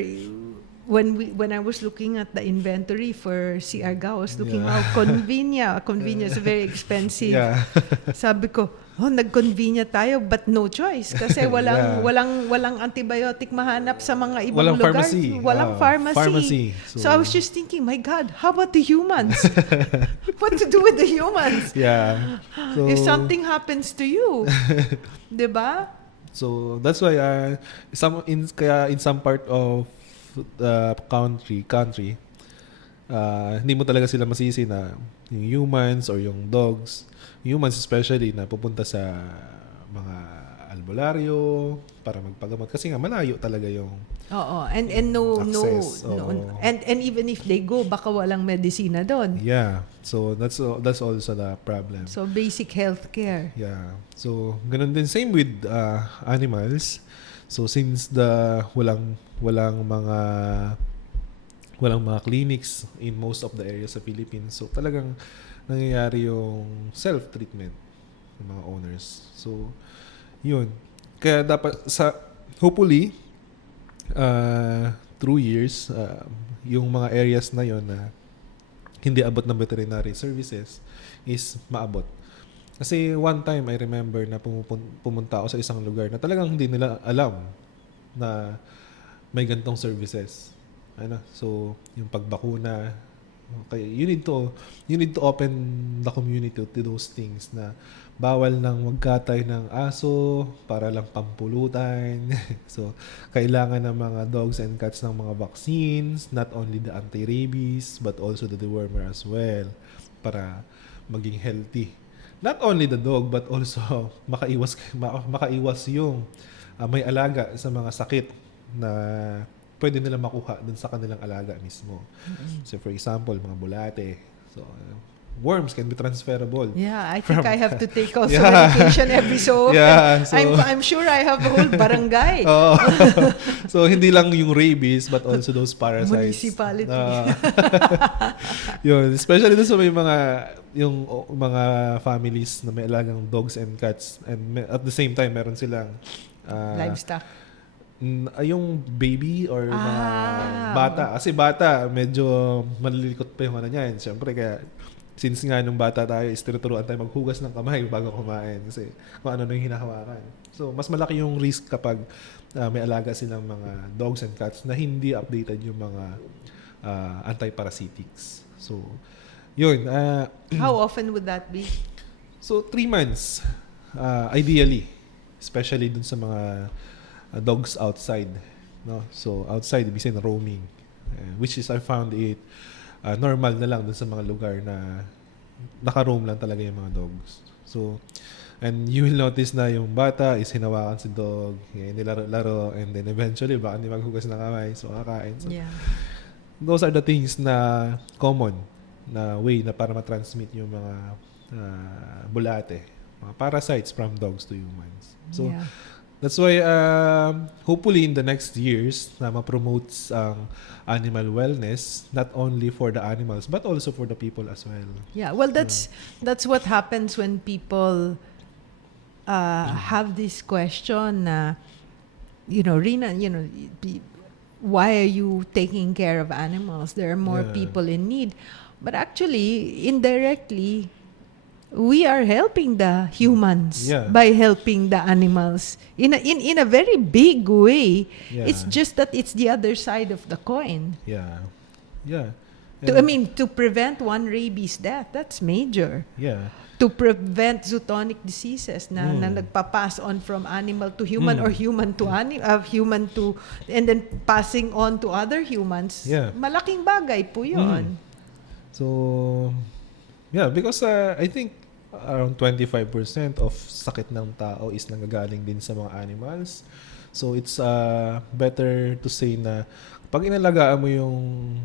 when I was looking at the inventory for Siargao, I was looking how Convenia is very expensive. Yeah. Sabi ko, nag-Convenia tayo but no choice kasi walang antibiotic mahanap sa mga ibang Walang lugar. pharmacy. Walang pharmacy. So I was just thinking, my God, how about the humans? What to do with the humans? Yeah. So, If something happens to you, 'di ba? So that's why in some part of the country hindi mo talaga sila masisi na yung humans or yung dogs, humans especially na pupunta sa mga albularyo para magpagamot kasi nga malayo talaga yung and no access. and even if they go baka walang medisina doon. Yeah, so that's also the problem. So basic healthcare. Yeah, so ganun din same with animals. So since walang mga clinics in most of the areas sa Philippines, so talagang nangyayari yung self-treatment ng mga owners. So yun. Kaya dapat hopefully through years yung mga areas na yon na hindi abot ng veterinary services is maabot. Kasi one time, I remember na pumunta ako sa isang lugar na talagang hindi nila alam na may gantong services. So, yung pagbakuna, okay, you need to open the community to those things na bawal nang magkatay ng aso para lang pampulutan. So, kailangan ng mga dogs and cats ng mga vaccines, not only the anti-rabies, but also the dewormer as well, para maging healthy. Not only the dog but also makaiwas yung may alaga sa mga sakit na pwede nila makuha dun sa kanilang alaga mismo. So for example, mga bulate. So worms can be transferable. Yeah, I think I have to take also medication every so often. Yeah, so, I'm sure I have a whole barangay. So hindi lang yung rabies but also those parasites. Municipality. Yun, especially dun sa may mga families na may alagang dogs and cats and at the same time meron silang livestock. Yung baby or mga bata. Kasi bata, medyo malilikot pa yung niyan. Siyempre, kaya since nga nung bata tayo, tinuturuan tayo maghugas ng kamay bago kumain. Kasi kung ano yung hinahawakan. So, mas malaki yung risk kapag may alaga silang mga dogs and cats na hindi updated yung mga anti-parasitics. So, yun. How often would that be? So, 3 months. Ideally. Especially dun sa mga dogs outside. No? So, outside, ibig sabihin roaming. Which is, I found it normal na lang dun sa mga lugar na naka-roam lang talaga yung mga dogs. So, and you will notice na yung bata is hinawakan si dog, nilaro-laro, and then eventually, baka hindi maghugas ng kamay, so kakain. So, those are the things na common na way na para ma-transmit yung mga bulate, mga parasites from dogs to humans. So, that's why hopefully in the next years na ma-promotes ang animal wellness not only for the animals but also for the people as well. Yeah, well that's what happens when people have this question na Rina, why are you taking care of animals? There are more Yeah. people in need. But actually, indirectly, we are helping the humans Yeah. by helping the animals in a very big way. Yeah. It's just that it's the other side of the coin. Yeah. Yeah. To prevent one rabies death, that's major. Yeah. To prevent zoonotic diseases na nagpa-pass on from animal to human or human to human to, and then passing on to other humans. Yeah. Malaking bagay po yun. So, yeah, because I think around 25% of sakit ng tao is nanggagaling din sa mga animals. So, it's better to say na pag inalagaan mo yung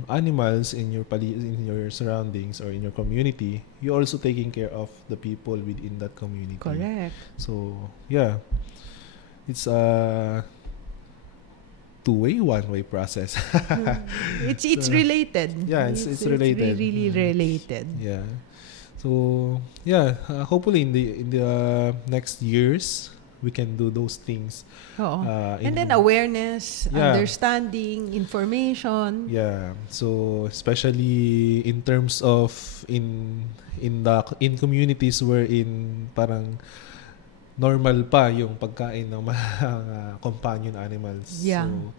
animals in your surroundings or in your community, you're also taking care of the people within that community. Correct. So, yeah. It's a two-way, one-way process. It's related. Yeah, it's related. Really related. Yeah. So, yeah, hopefully in the next years we can do those things. Oo. And then awareness, Yeah. understanding, information. Yeah. So, especially in terms of in communities wherein parang normal pa yung pagkain ng mga companion animals. Yeah. So,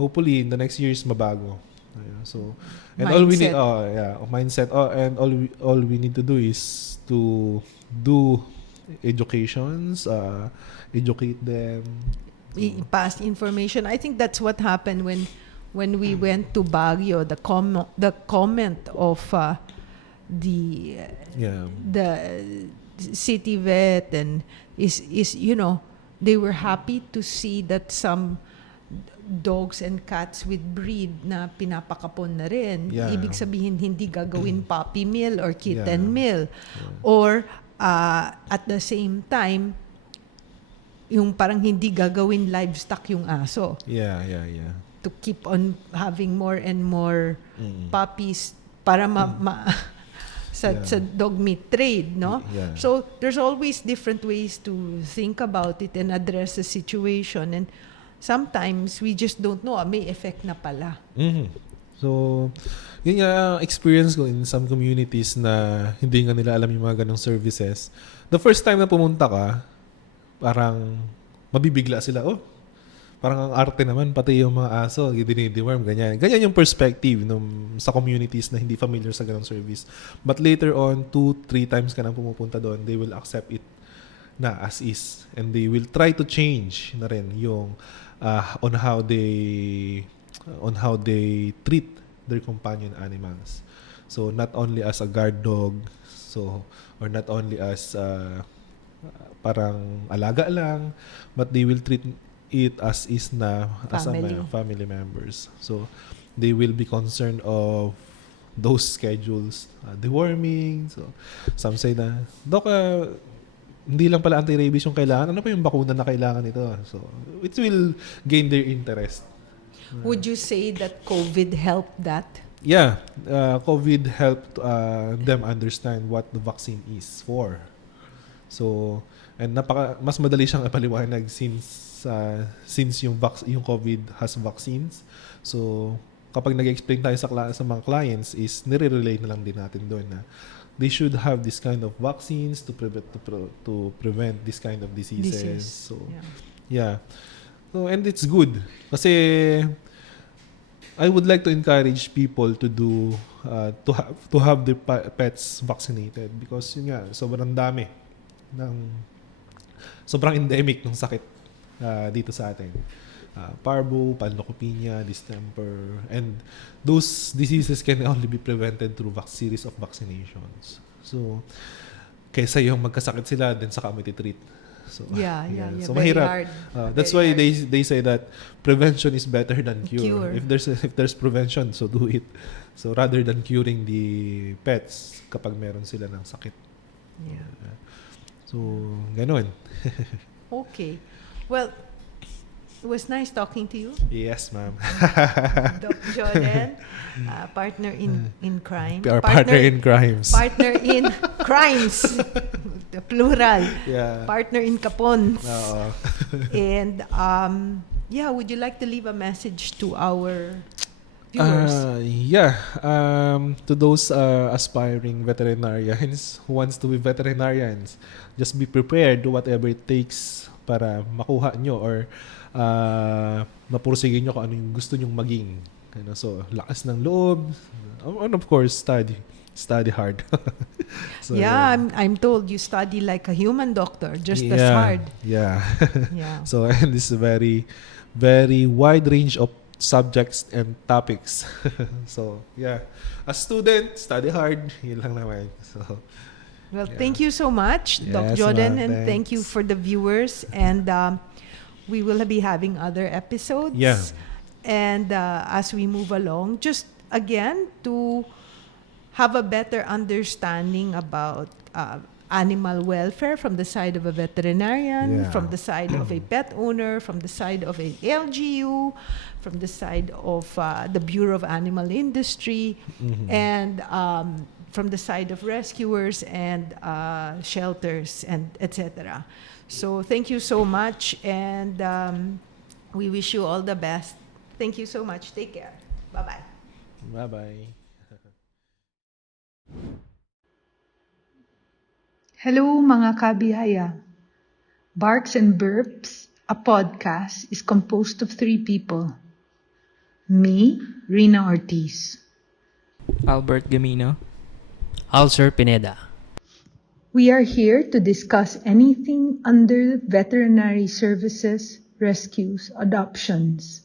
hopefully in the next years mabago. So, and Mindset. mindset. And all we need to do is to do educations, educate them. Pass information. I think that's what happened when we went to Baguio. The comment of the city vet and is they were happy to see that some dogs and cats with breed na pinapakapon na rin. Yeah. Ibig sabihin hindi gagawin puppy mill or kitten Yeah. mill. Or at the same time yung parang hindi gagawin livestock yung aso. Yeah. To keep on having more and more puppies para sa dog meat trade, no? Yeah. So there's always different ways to think about it and address the situation, and sometimes we just don't know, may effect na pala. So, yun yung experience ko in some communities na hindi nga nila alam yung mga ganong services. The first time na pumunta ka, parang mabibigla sila. Oh, parang ang arte naman, pati yung mga aso, dinideworm, ganyan. Ganyan yung perspective sa communities na hindi familiar sa ganong service. But later on, 2-3 times ka nang pumupunta doon, they will accept it na as is. And they will try to change na rin yung on how they treat their companion animals. So, not only as a guard dog, or not only as parang alaga lang, but they will treat it as is na as family members. So they will be concerned of those schedules, deworming. So some say na, Dok, hindi lang pala anti-rabies yung kailangan. Ano pa yung bakuna na kailangan nito? So it will gain their interest. Would you say that COVID helped that? Yeah, COVID helped them understand what the vaccine is for. So, and mas madali siyang ipaliwanag since yung COVID has vaccines. So, kapag nag-explain tayo sa mga clients is nire-relay na lang din natin doon na they should have this kind of vaccines to prevent this kind of diseases. So, yeah. So, and it's good kasi I would like to encourage people to do to have their pets vaccinated because yun nga, sobrang endemic ng sakit dito sa atin. Parvo, panleukopenia, distemper, and those diseases can only be prevented through series of vaccinations. So, kaysa yung magkasakit sila, then saka mo treat. So, So, very mahirap. hard. That's why they say that prevention is better than cure. If there's prevention, so do it. So, rather than curing the pets kapag meron sila ng sakit. Yeah. So, ganun. Okay. Well, it was nice talking to you. Yes, ma'am. Doc Joden, partner in crime. Our partner in crimes. Partner in crimes. The plural. Yeah. Partner in kapons. Oo. And Yeah, would you like to leave a message to our viewers? To those aspiring veterinarians who wants to be veterinarians, just be prepared, do whatever it takes para makuha nyo or mapursige nyo kung ano yung gusto nyong maging. So, lakas ng loob. And of course, study hard. So, I'm told you study like a human doctor, just as hard. Yeah. Yeah. So, and this is a very, very wide range of subjects and topics. So, yeah. As student, study hard. Yun lang naman. So, Well, thank you so much, Doc Yes, Joden, ma'am. and thank you Thanks. for the viewers. And we will be having other episodes. Yeah. And as we move along, just again to have a better understanding about animal welfare from the side of a veterinarian, Yeah. from the side of a pet owner, from the side of a LGU, from the side of the Bureau of Animal Industry, and from the side of rescuers and shelters and etc. So thank you so much, and we wish you all the best. Thank you so much. Take care. Bye-bye. bye-bye. Hello mga kabiyaya. Barks and Burps, a podcast, is composed of 3 people. Me, Rina Ortiz. Albert Gamino. Alcer Pineda. We are here to discuss anything under veterinary services, rescues, adoptions,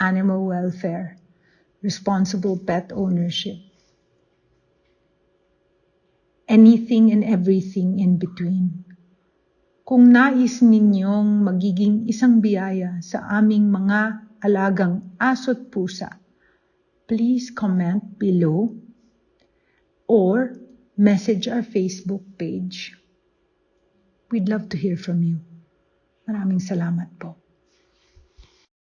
animal welfare, responsible pet ownership, anything and everything in between. Kung nais ninyong magiging isang biyaya sa aming mga alagang aso't pusa, please comment below or message our Facebook page. We'd love to hear from you. Maraming salamat po.